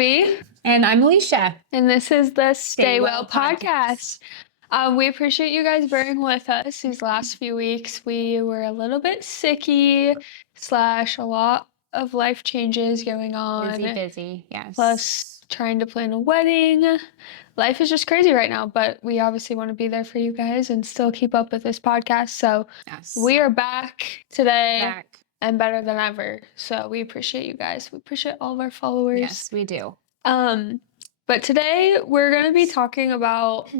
Abby. And I'm Alicia. And this is the Stay Well podcast. We appreciate you guys bearing with us these last few weeks. We were a little bit sicky / a lot of life changes going on. Busy, yes. Plus trying to plan a wedding. Life is just crazy right now, but we obviously want to be there for you guys and still keep up with this podcast. So we are back today. And better than ever. So we appreciate you guys. We appreciate all of our followers. Yes, we do. But today we're going to be talking about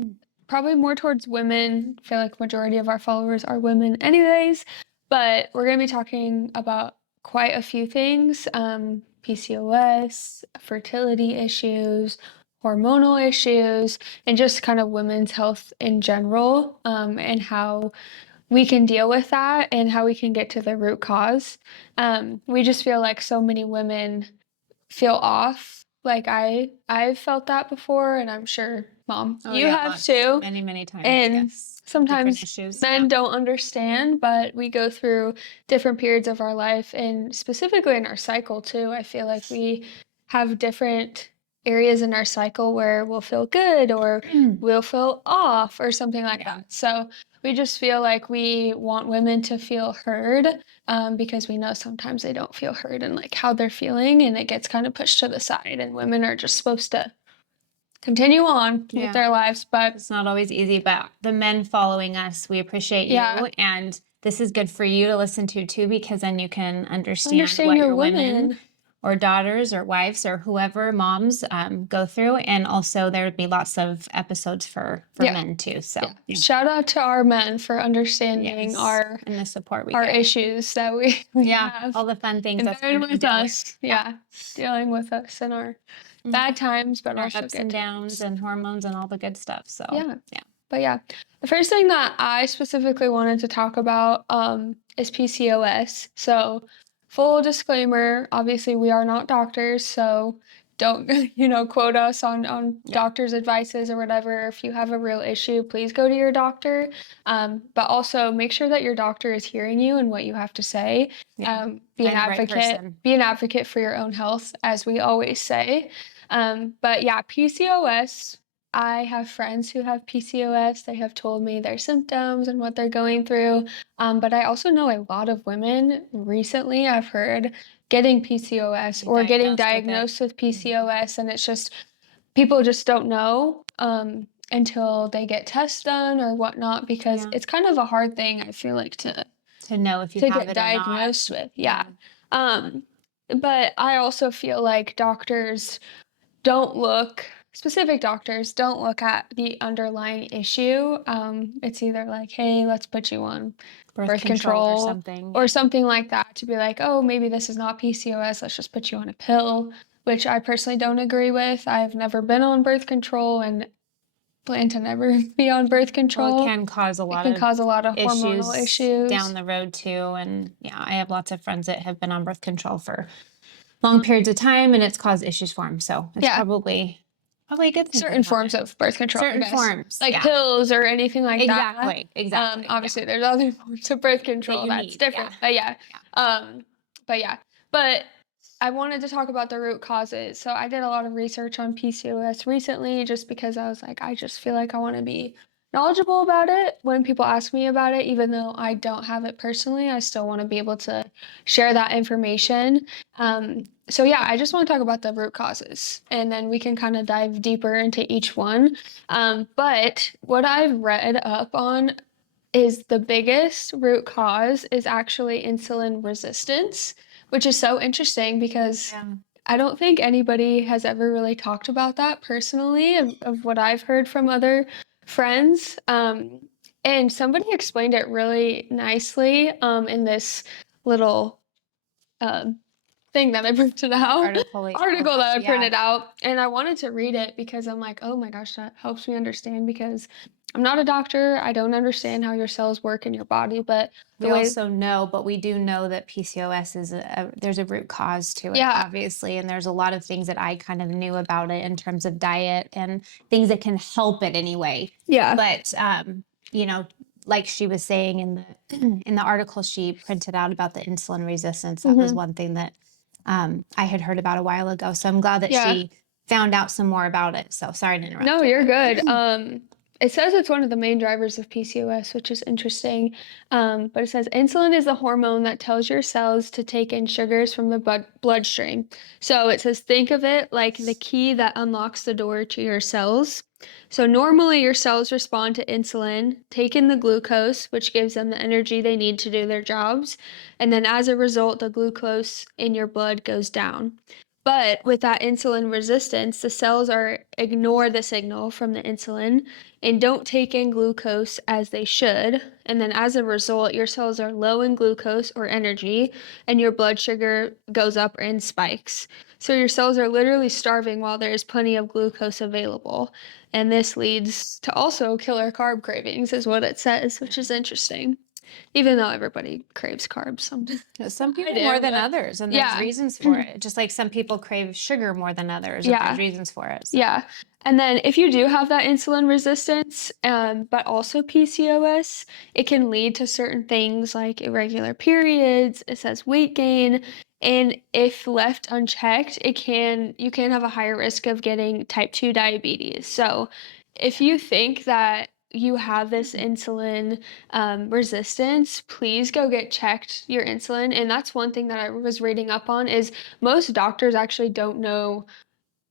probably more towards women. I feel like majority of our followers are women anyways, but we're going to be talking about quite a few things. PCOS, fertility issues, hormonal issues, and just kind of women's health in general, and how we can deal with that and how we can get to the root cause. We just feel like so many women feel off. Like I've felt that before, and I'm sure, Mom, you have too. Many times. And sometimes men don't understand, but we go through different periods of our life, and specifically in our cycle too. I feel like we have different areas in our cycle where we'll feel good or we'll feel off or something like that. So we just feel like we want women to feel heard, because we know sometimes they don't feel heard and like how they're feeling, and it gets kind of pushed to the side, and women are just supposed to continue on with their lives. But it's not always easy. But the men following us, we appreciate you, and this is good for you to listen to too, because then you can understand what your women or daughters or wives or whoever, moms, go through. And also there would be lots of episodes for men too. So shout out to our men for understanding our and the support we our get. Issues that we have. All the fun things and dealing with us. Dealing with us in our bad times, but also ups and downs and hormones and all the good stuff. So But the first thing that I specifically wanted to talk about is PCOS. So full disclaimer, obviously we are not doctors, so don't quote us on doctors' advices or whatever. If you have a real issue, please go to your doctor. But also make sure that your doctor is hearing you and what you have to say. Be an advocate. Be an advocate for your own health, as we always say. But PCOS. I have friends who have PCOS. They have told me their symptoms and what they're going through. But I also know a lot of women recently, I've heard, getting PCOS or getting diagnosed with PCOS. And it's just, people just don't know until they get tests done or whatnot, because it's kind of a hard thing, I feel like, to know if you have get diagnosed with. But I also feel like specific doctors don't look at the underlying issue. It's either like, hey, let's put you on birth control or something like that, to be like, oh, maybe this is not PCOS, let's just put you on a pill, which I personally don't agree with. I've never been on birth control and plan to never be on birth control. Well, it can cause a lot of hormonal issues down the road too. And I have lots of friends that have been on birth control for long periods of time, and it's caused issues for them. So it's probably a good thing. Certain forms of birth control. Certain forms. Like pills or anything like that. Exactly. Obviously, there's other forms of birth control that's different. But I wanted to talk about the root causes. So I did a lot of research on PCOS recently, just because I was like, I just feel like I want to be knowledgeable about it when people ask me about it. Even though I don't have it personally, I still want to be able to share that information. I just want to talk about the root causes, and then we can kind of dive deeper into each one. But what I've read up on is the biggest root cause is actually insulin resistance, which is so interesting because I don't think anybody has ever really talked about that personally, of what I've heard from other friends. And somebody explained it really nicely in this little thing that I printed out, article that I printed out, and I wanted to read it because I'm like, oh my gosh, that helps me understand, because I'm not a doctor. I don't understand how your cells work in your body, but we do know that PCOS is there's a root cause to it, obviously, and there's a lot of things that I kind of knew about it in terms of diet and things that can help it anyway. But like she was saying in the article she printed out about the insulin resistance, that was one thing that I had heard about a while ago. So I'm glad that she found out some more about it. So sorry to interrupt No, you. you're good. It says it's one of the main drivers of PCOS, which is interesting. But it says insulin is the hormone that tells your cells to take in sugars from the bloodstream. So it says think of it like the key that unlocks the door to your cells. So normally your cells respond to insulin, take in the glucose, which gives them the energy they need to do their jobs. And then as a result, the glucose in your blood goes down. But with that insulin resistance, the cells ignore the signal from the insulin and don't take in glucose as they should. And then as a result, your cells are low in glucose or energy, and your blood sugar goes up and spikes. So your cells are literally starving while there is plenty of glucose available. And this leads to also killer carb cravings, is what it says, which is interesting. Even though everybody craves carbs sometimes. Some people do, more than but others, and there's yeah. reasons for it. Just like some people crave sugar more than others, and there's Yeah. reasons for it. So. Yeah. And then if you do have that insulin resistance, but also PCOS, it can lead to certain things like irregular periods, it says weight gain, and if left unchecked, you can have a higher risk of getting type 2 diabetes. So if you think that you have this insulin resistance, please go get checked your insulin. And that's one thing that I was reading up on is most doctors actually don't know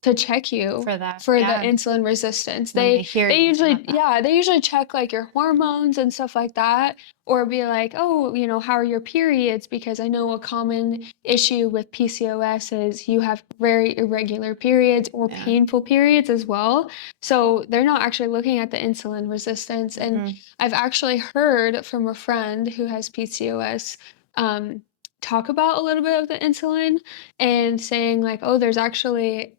to check you For that, for the yeah. insulin resistance. When they hear you have that. They usually check like your hormones and stuff like that, or be like, oh, how are your periods? Because I know a common issue with PCOS is you have very irregular periods or Yeah. painful periods as well. So they're not actually looking at the insulin resistance. And I've actually heard from a friend who has PCOS, talk about a little bit of the insulin and saying like, oh, there's actually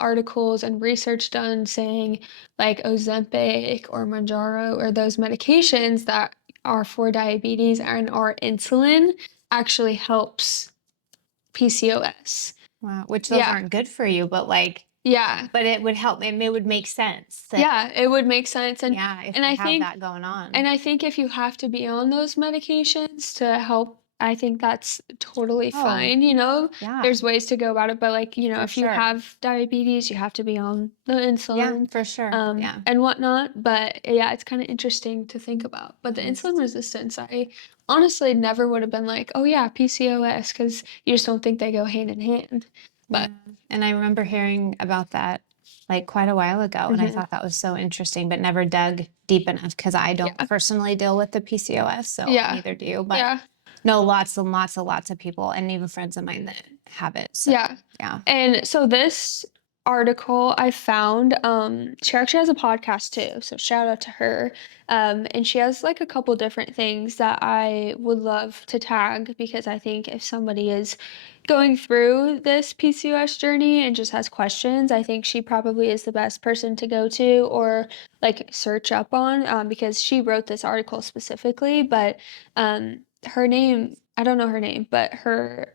articles and research done saying like Ozempic or Mounjaro or those medications that are for diabetes and are insulin actually helps PCOS. Wow, which those aren't good for you, but like, yeah, but it would help. It would make sense. Yeah, it would make sense. And yeah, if and you I have think that going on. and I think if you have to be on those medications to help, I think that's totally fine, Yeah. There's ways to go about it, but like, For if you sure. have diabetes, you have to be on the Yeah, insulin, for sure. Yeah. and whatnot. But yeah, it's kind of interesting to think about. But the Yes. insulin resistance, I honestly never would have been like, oh yeah, PCOS, because you just don't think they go hand in hand. But Yeah. And I remember hearing about that like quite a while ago, and I thought that was so interesting, but never dug deep enough because I don't personally deal with the PCOS, so neither do you. But no, lots and lots and lots of people, and even friends of mine that have it. So, yeah. And so this article I found, she actually has a podcast too, so shout out to her. And she has like a couple different things that I would love to tag because I think if somebody is going through this PCOS journey and just has questions, I think she probably is the best person to go to or like search up on, because she wrote this article specifically, but her name, I don't know her name, but her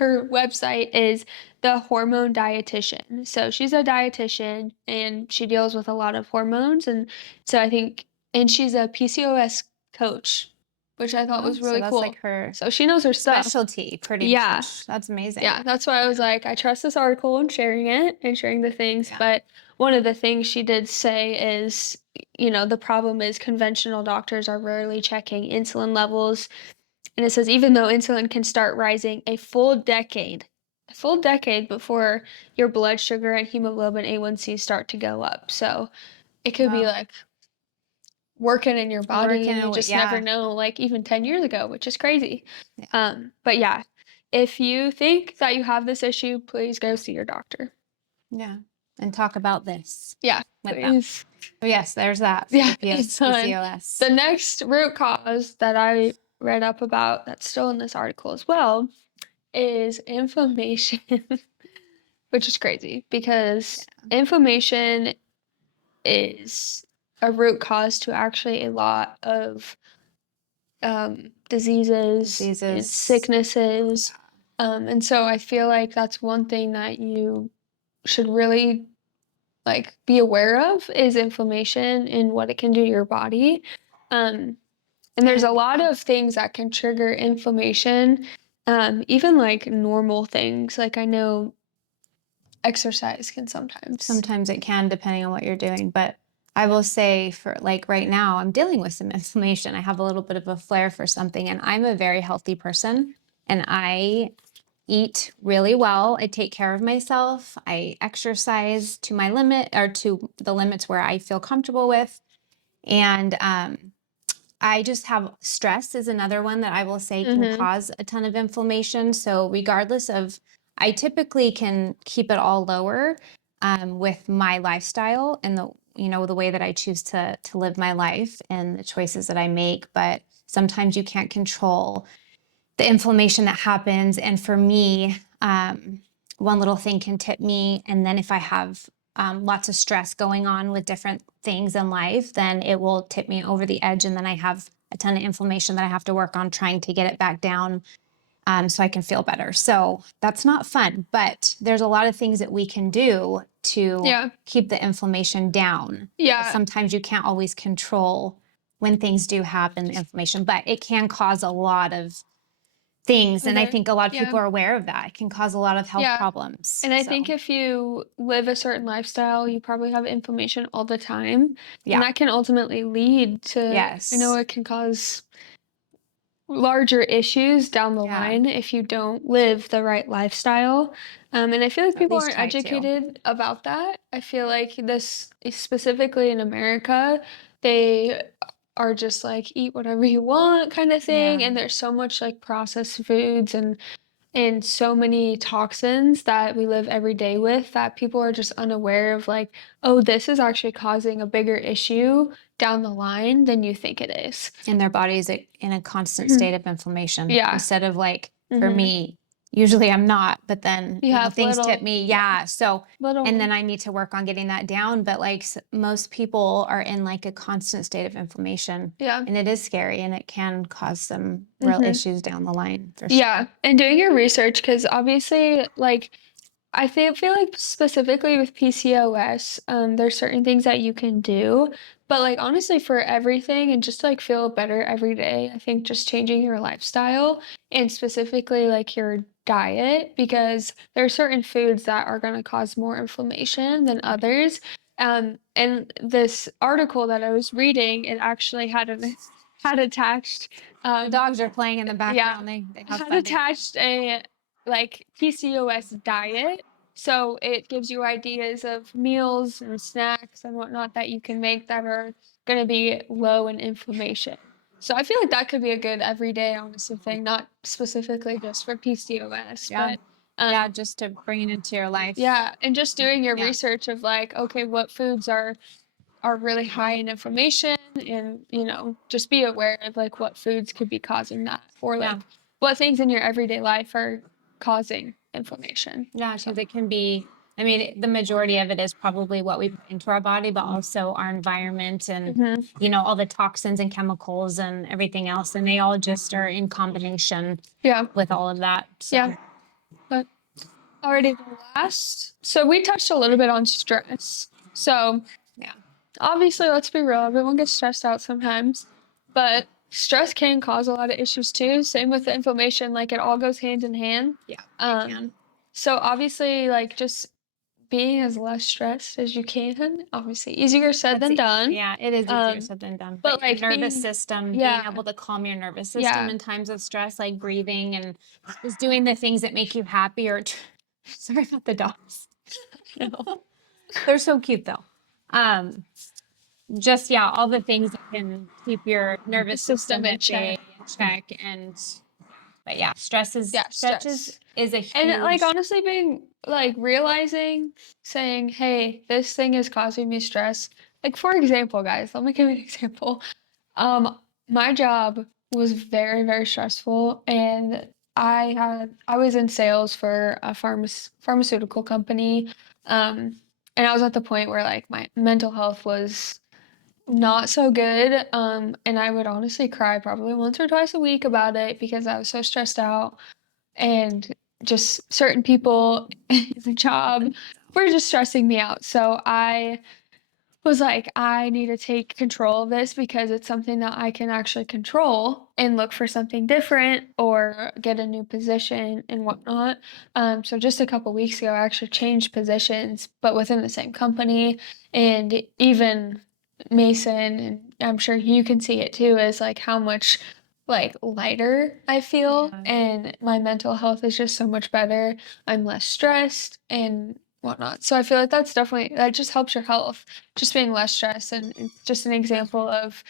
her website is the Hormone Dietitian. So she's a dietitian and she deals with a lot of hormones. And so I think, and she's a PCOS coach, which I thought was really so that's cool. like her So she knows her stuff. specialty pretty much. That's amazing. Yeah, that's why I was like, I trust this article and sharing it and sharing the things. But one of the things she did say is, the problem is conventional doctors are rarely checking insulin levels. And it says, even though insulin can start rising a full decade before your blood sugar and hemoglobin A1C start to go up. So it could be like working in your body and you just never know, like even 10 years ago, which is crazy. But yeah, if you think that you have this issue, please go see your doctor. Yeah. And talk about this. Yeah, please. Oh, yes, there's that. Yeah, PCOS. The next root cause that I read up about that's still in this article as well is inflammation, which is crazy because inflammation is a root cause to actually a lot of diseases and sicknesses. And so I feel like that's one thing that you should really like be aware of is inflammation and what it can do to your body. And there's a lot of things that can trigger inflammation, even like normal things. Like I know exercise can Sometimes it can, depending on what you're doing. But I will say for like right now, I'm dealing with some inflammation. I have a little bit of a flare for something, and I'm a very healthy person and I eat really well. I take care of myself. I exercise to my limit or to the limits where I feel comfortable with. And I just have stress is another one that I will say can cause a ton of inflammation. So regardless of, I typically can keep it all lower with my lifestyle and the way that I choose to live my life and the choices that I make. But sometimes you can't control the inflammation that happens. And for me, one little thing can tip me. And then if I have lots of stress going on with different things in life, then it will tip me over the edge. And then I have a ton of inflammation that I have to work on trying to get it back down so I can feel better. So that's not fun, but there's a lot of things that we can do to keep the inflammation down. Yeah. Sometimes you can't always control when things do happen, the inflammation, but it can cause a lot of things. And I think a lot of people are aware of that. It can cause a lot of health problems. And I think if you live a certain lifestyle, you probably have inflammation all the time. And that can ultimately lead to, I know it can cause larger issues down the line if you don't live the right lifestyle. And I feel like people aren't educated about that. I feel like this, specifically in America, they are just like eat whatever you want kind of thing. And there's so much like processed foods and so many toxins that we live every day with that people are just unaware of, like, oh, this is actually causing a bigger issue down the line than you think it is. And their body's in a constant state of inflammation. Yeah. Instead of like, for me, usually I'm not, but then You have things little, tip me. Yeah. So, little, and then I need to work on getting that down. But like most people are in like a constant state of inflammation. yeah. And it is scary and it can cause some real issues down the line for sure. Yeah. And doing your research, because obviously, like, feel like specifically with PCOS, there's certain things that you can do, but like honestly for everything and just to like feel better every day, I think just changing your lifestyle and specifically like your diet, because there are certain foods that are going to cause more inflammation than others. And this article that I was reading, it actually had attached The dogs are playing in the background. They have had fun. attached a like PCOS diet. So it gives you ideas of meals and snacks and whatnot that you can make that are going to be low in inflammation. So I feel like that could be a good everyday, honestly thing, not specifically just for PCOS, but just to bring it into your life. Yeah, and just doing your research of like, okay, what foods are really high in inflammation, and just be aware of like what foods could be causing that, or like what things in your everyday life are causing inflammation. Because it can be, I mean, the majority of it is probably what we put into our body, but also our environment and, all the toxins and chemicals and everything else. And they all just are in combination with all of that. So. But already the last. So we touched a little bit on stress. So obviously, let's be real, everyone gets stressed out sometimes, but stress can cause a lot of issues too. Same with the inflammation, like it all goes hand in hand. So obviously, like just being as less stressed as you can, obviously easier said than done. Yeah, it is easier said than done. But your like nervous system, being able to calm your nervous system in times of stress, like breathing and just doing the things that make you happy. Or sorry about the dogs. No. They're so cute though. Just all the things that can keep your nervous system in check. But stress is is a huge, and like honestly being like realizing, saying, hey, this thing is causing me stress. Like for example, guys, let me give you an example. My job was very, very stressful, and I was in sales for a pharmaceutical company. And I was at the point where like my mental health was not so good. And I would honestly cry probably once or twice a week about it because I was so stressed out, and just certain people in the job were just stressing me out. So I was like, I need to take control of this because it's something that I can actually control and look for something different or get a new position and whatnot. So just a couple weeks ago, I actually changed positions, but within the same company. And even Mason, and I'm sure you can see it too, is like how much like lighter I feel, Yeah. and my mental health is just so much better. I'm less stressed and whatnot. So I feel like that's definitely that just helps your health, just being less stressed, and it's just an example of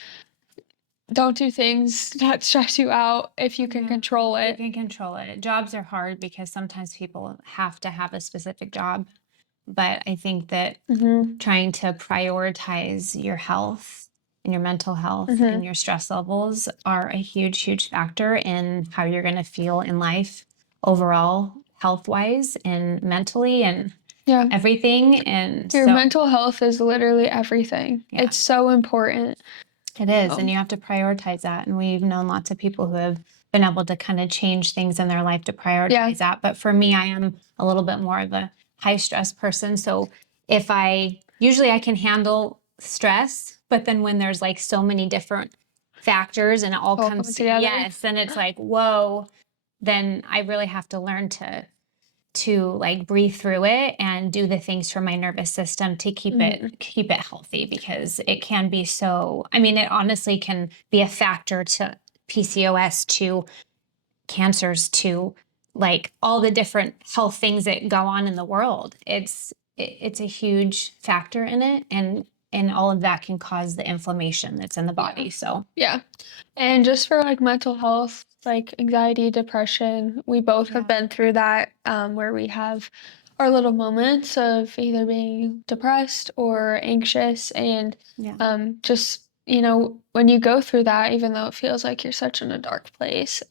don't do things that stress you out if you can Yeah, control you it. can control it. Jobs are hard because sometimes people have to have a specific job. But I think that Mhm. trying to prioritize your health and your mental health and Mhm. your stress levels are a huge, huge factor in how you're going to feel in life overall, health wise and mentally and Yeah. everything. And Your so, mental health is literally everything. yeah. It's so important. It is, and So, you have to prioritize that, and we've known lots of people who have been able to kinda change things in their life to yeah. prioritize that, but for me, I am a little bit more of a high stress person, so if I usually I can handle stress, but then when there's, like, so many different factors and it all All coming comes together. yes, then it's like, "Whoa," then I really have to learn to like breathe through it and do the things for my nervous system to Mhm. keep it healthy because it can be so I mean it honestly can be a factor to PCOS to cancers to like all the different health things that go on in the world. It's a huge factor in it and all of that can cause the inflammation that's in the Yeah. body. So, Yeah. And just for like mental health, like anxiety, depression, we both have yeah. been through that, where we have our little moments of either being depressed or anxious. And Yeah. just, when you go through that, even though it feels like you're such in a dark place,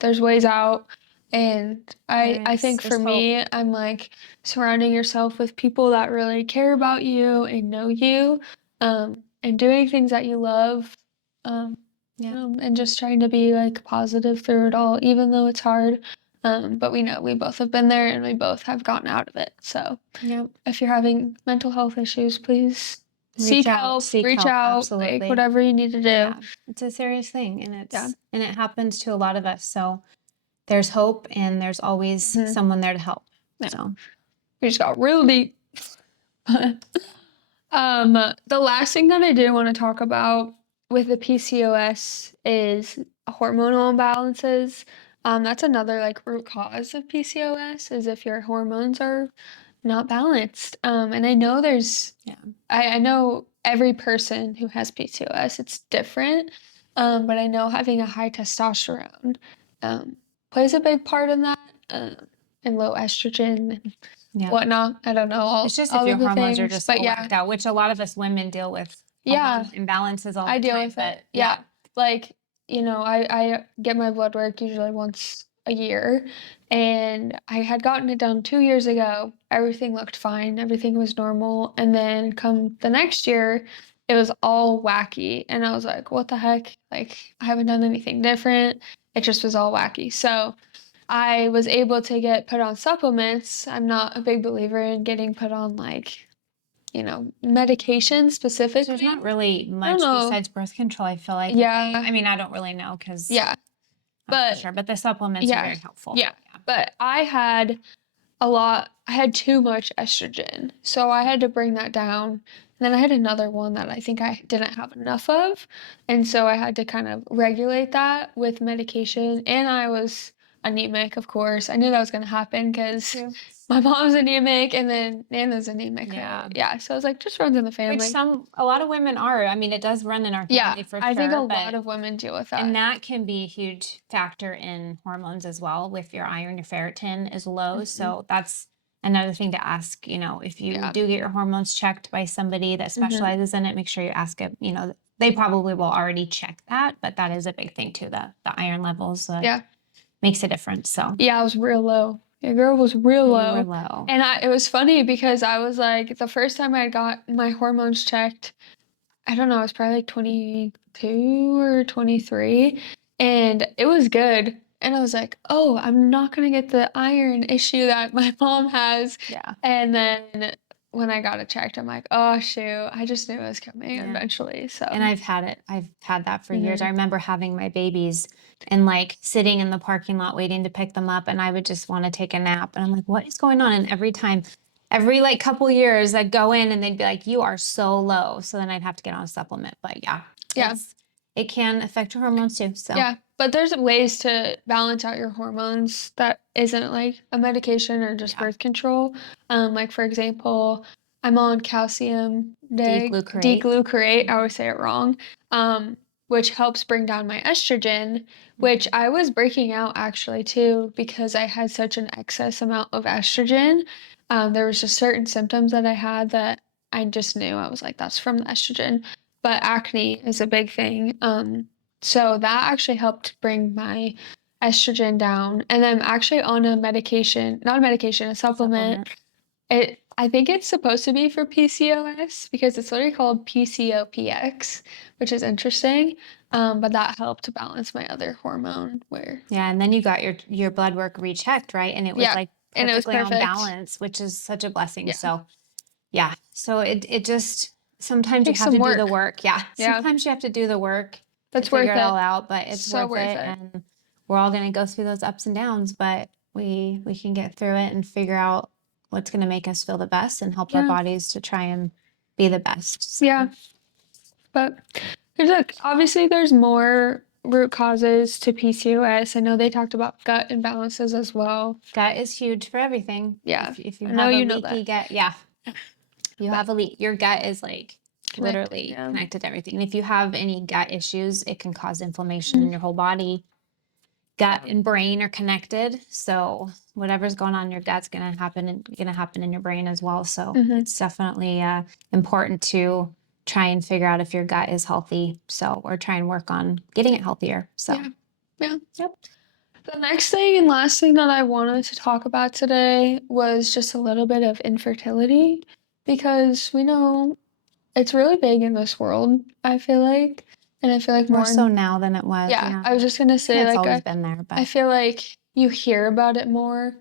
there's ways out. And I think for There's hope. me, I'm like surrounding yourself with people that really care about you and know you, and doing things that you love. Um, Yeah. and just trying to be like positive through it all, even though it's hard. But we know we both have been there and we both have gotten out of it. So Yep. if you're having mental health issues, please Seek reach help, out, like absolutely. whatever you need to do. Yeah, it's a serious thing and Yeah. it happens to a lot of us. So there's hope and there's always Hmm. someone there to help. Yeah. So, We just got real deep. The last thing that I did want to talk about with the PCOS is hormonal imbalances. That's another like root cause of PCOS is if your hormones are not balanced. And I know yeah. I know every person who has PCOS, it's different. But I know having a high testosterone um, plays a big part in that, and low estrogen and Yeah. whatnot. I don't know It's just if all your of the hormones are things, just but all yeah, whacked out, which a lot of us women deal with yeah, hormone imbalances all I the deal time. with But it. yeah, Yeah, like I get my blood work usually once a year, and I had gotten it done 2 years ago. Everything looked fine, everything was normal, and then come the next year, it was all wacky, and I was like, "What the heck? Like I haven't done anything different." It just was all wacky. So I was able to get put on supplements. I'm not a big believer in getting put on like, medication there's specifically. not really I don't much know. besides birth control. I feel like that Yeah. I mean, I don't really know because Yeah. I'm not But sure, but the supplements are yeah. very helpful. Yeah. But I had too much estrogen. So I had to bring that down. And then I had another one that I think I didn't have enough of. And so I had to kind of regulate that with medication. And I was anemic, of course. I knew that was going to happen because Yeah. my mom's anemic and then Nana's anemic, right? Yeah. Yeah. So I was like, just runs in the Which family. a lot of women are. I mean, it does run in our Yeah. family for I think a sure, lot but of women deal with and that. that can be a huge factor in hormones as well. With your iron, your ferritin is low. Hmm. So that's another thing to ask, if you Yeah. do get your hormones checked by somebody that Hmm. specializes in it, make sure you ask it, they probably will already check that, but that is a big thing too, the iron levels Yeah. makes a difference. So Yeah, I was real low. Your girl was real you were low. low. And it was funny because I was like, the first time I got my hormones checked, I don't know, I was probably like 22 or 23, and it was good. And I was like, oh, I'm not gonna get the iron issue that my mom has. Yeah. And then when I got it checked, I'm like, "Oh, shoot, I just knew it was coming Yeah. eventually." So, And I've had it. I've had that for years. I mhm. remember having my babies and like sitting in the parking lot waiting to pick them up, and I would just want to take a nap. And I'm like, what is going on? And every time, every like couple years, I'd go in and they'd be like, you are so low. So then I'd have to get on a supplement. But yeah, Yeah. it can affect your hormones too. So Yeah, but there's ways to balance out your hormones that isn't like a medication or just yeah, birth control. Like for example, I'm on calcium deglucarate. deglucarate. I Mhm. always say it wrong. Which helps bring down my estrogen, which Mhm. I was breaking out actually too because I had such an excess amount of estrogen. There was just certain symptoms that I had that I just knew. I was like, that's from the estrogen. But acne is a big thing. So that actually helped bring my estrogen down. And I'm actually on a medication, not a medication, a supplement. Supplement. I think it's supposed to be for PCOS because it's literally called PCOPX, which is interesting. But that helped balance my other hormone where Yeah, and then you got your blood work rechecked, right? And it was yeah, like and it was perfectly on perfect. balance, which is such a blessing. Yeah. So yeah. So it just sometimes you Takes have some to do the work. work. Yeah. Yeah. Sometimes you have to do the work to That's figure worth it all it. out, but it's So worth worth it. it. And we're all going to go through those ups and downs, but we can get through it and figure out what's going to make us feel the best and help our Yeah. bodies to try and be the best. So, Yeah. But there's more root causes to PCOS. I know they talked about gut imbalances as well. gut is huge for everything. Yeah, If you I know have a you know leaky that. gut, yeah, you But have a leak. Your gut is like connected, literally yeah. connected to everything. And if you have any gut issues, it can cause inflammation in Mhm. your whole body. Gut and brain are connected, so whatever's going on in your gut's gonna happen in your brain as well. So Mhm. it's definitely important to try and figure out if your gut is healthy. So or try and work on getting it healthier. So Yeah. Yeah. yep. The next thing and last thing that I wanted to talk about today was just a little bit of infertility because we know it's really big in this world, I feel like. And I feel like More more so in now than it was. yeah, Yeah, I was just gonna and say it's like always been there, I but feel like you hear about it more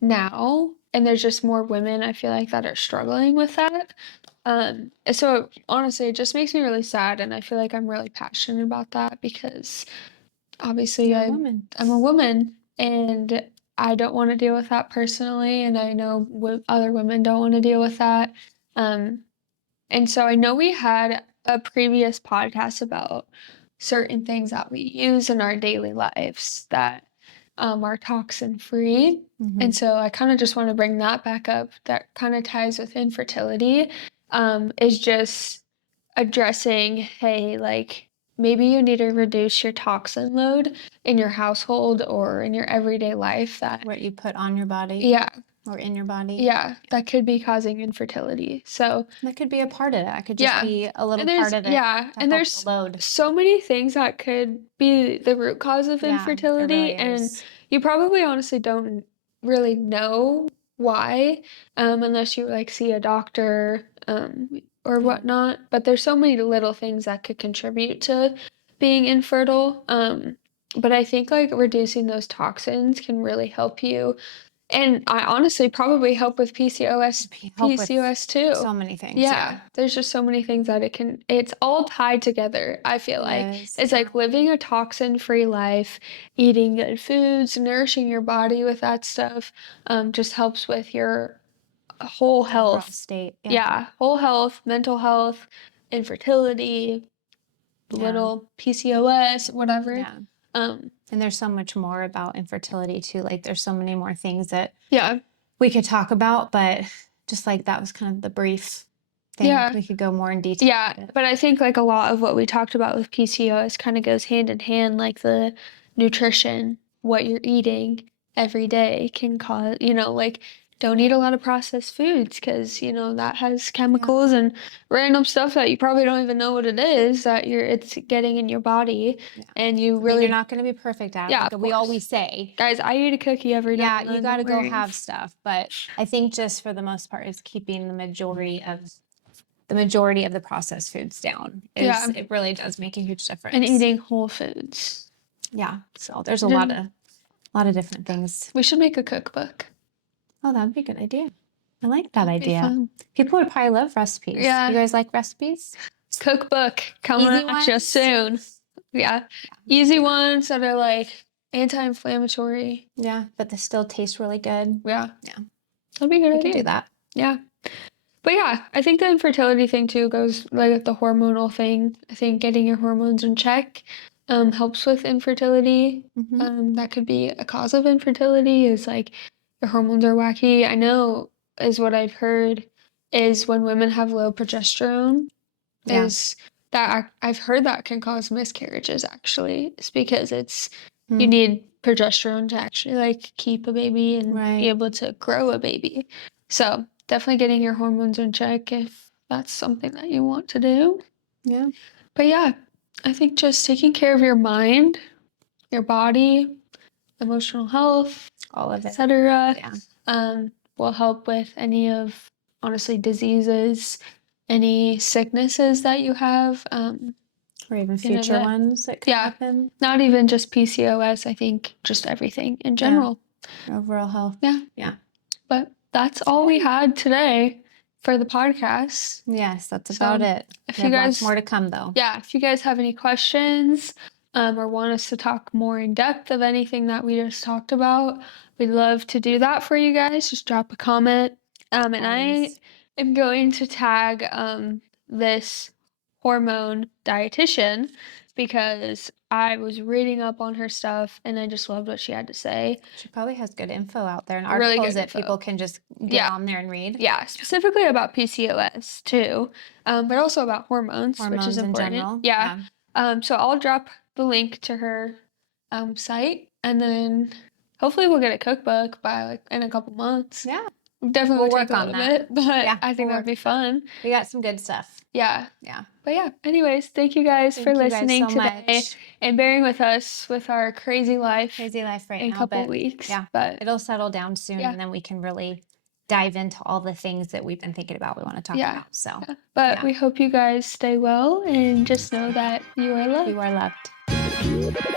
now, and there's just more women I feel like that are struggling with that. And so honestly, it just makes me really sad, and I feel like I'm really passionate about that because obviously you're a woman. I'm a woman and I don't want to deal with that personally, and I know other women don't want to deal with that. Um, and so I know we had a previous podcast about certain things that we use in our daily lives that are toxin free. Hmm. And so I kind of just want to bring that back up. That kind of ties with infertility, is just addressing, hey, like maybe you need to reduce your toxin load in your household or in your everyday life that, What you put on your body yeah, or in your body. yeah, that could be causing infertility. So That could be a part of it. That could just yeah. be a little And part there's of it yeah, to and help the there's load. so many things that could be the root cause of Yeah, there really infertility, and is. you probably honestly don't really know why, unless you like see a doctor, or Yeah. whatnot. But there's so many little things that could contribute to being infertile. But I think like reducing those toxins can really help you and I honestly probably help with Help with PCOS too. so many things. Yeah, Yeah, there's just so many things that it's all tied together, I feel it like. is. It's Yeah. like living a toxin-free life, eating good foods, nourishing your body with that stuff, just helps with your whole Overall health. state. Yeah. Yeah, whole health, mental health, infertility, Yeah. little PCOS, whatever. Yeah. Um, And there's so much more about infertility too. Like there's so many more things that yeah, we could talk about, but just like that was kind of the brief thing. yeah. We could go more in detail Yeah, with it. but I think like a lot of what we talked about with PCOS kind of goes hand in hand, like the nutrition, what you're eating every day can cause, like don't eat a lot of processed foods because, that has Yeah. chemicals and random stuff that you probably don't even know what it is that it's getting in your body. Yeah. And you I mean, you're really, not going to be perfect at it. yeah, Like of we course. always say, Guys, I eat a cookie every now yeah, and you then, got to don't go worry. have stuff. But I think just for the most part is keeping the majority of the processed foods down Yeah, it really does make a huge and difference. eating whole foods. Yeah. So there's a lot Then of different things. we should make a cookbook. Oh, that'd be a good idea. I like that That'd be idea. fun. People would probably love recipes. Yeah. You guys like recipes? Cookbook coming Easy at you ones? soon. Yeah. Easy ones that are like anti-inflammatory. Yeah, but they still taste really good. Yeah. Yeah. That'd be a good We idea. can do that. Yeah. But yeah, I think the infertility thing too goes like the hormonal thing. I think getting your hormones in check helps with infertility. That could be a cause of infertility is like your hormones are wacky. I know is what I've heard is when women have low progesterone Yeah. is that I've heard that can cause miscarriages actually. It's because it's you Hmm. need progesterone to actually like keep a baby and Right. be able to grow a baby. So definitely getting your hormones in check if that's something that you want to do. Yeah. But yeah, I think just taking care of your mind, your body, emotional health, All of it. etc. Yeah. Will help with any of honestly diseases, any sicknesses that you have. Or even future ones that could happen. Not even just PCOS, I think just everything in general. Yeah. Overall health. Yeah. Yeah. But that's all we had today for the podcast. Yes, that's about it. If We you have guys lots more to come though. Yeah, if you guys have any questions or want us to talk more in depth of anything that we just talked about, we'd love to do that for you guys. Just drop a comment. And I Always. am going to tag this hormone dietitian because I was reading up on her stuff and I just loved what she had to say. She probably has good info out there and Really articles good that info. people can just get on there and read. Yeah, specifically about PCOS too, but also about hormones, which is Hormones in important. general. Yeah. So I'll drop the link to her site, and then hopefully we'll get a cookbook by like in a couple months. Yeah. Definitely We'll will work take a on little that. bit, but Yeah, I think we'll that'd be fun. We got some good stuff. Yeah. Yeah. But yeah, anyways, thank you guys for Thank you guys listening so today much. and bearing with us with our crazy life Crazy life right in a now, couple but weeks. yeah, But it'll settle down soon Yeah. and then we can really dive into all the things that we've been thinking about we want to talk Yeah. about. So, But yeah. we hope you guys stay well and just know that you are loved. You are loved.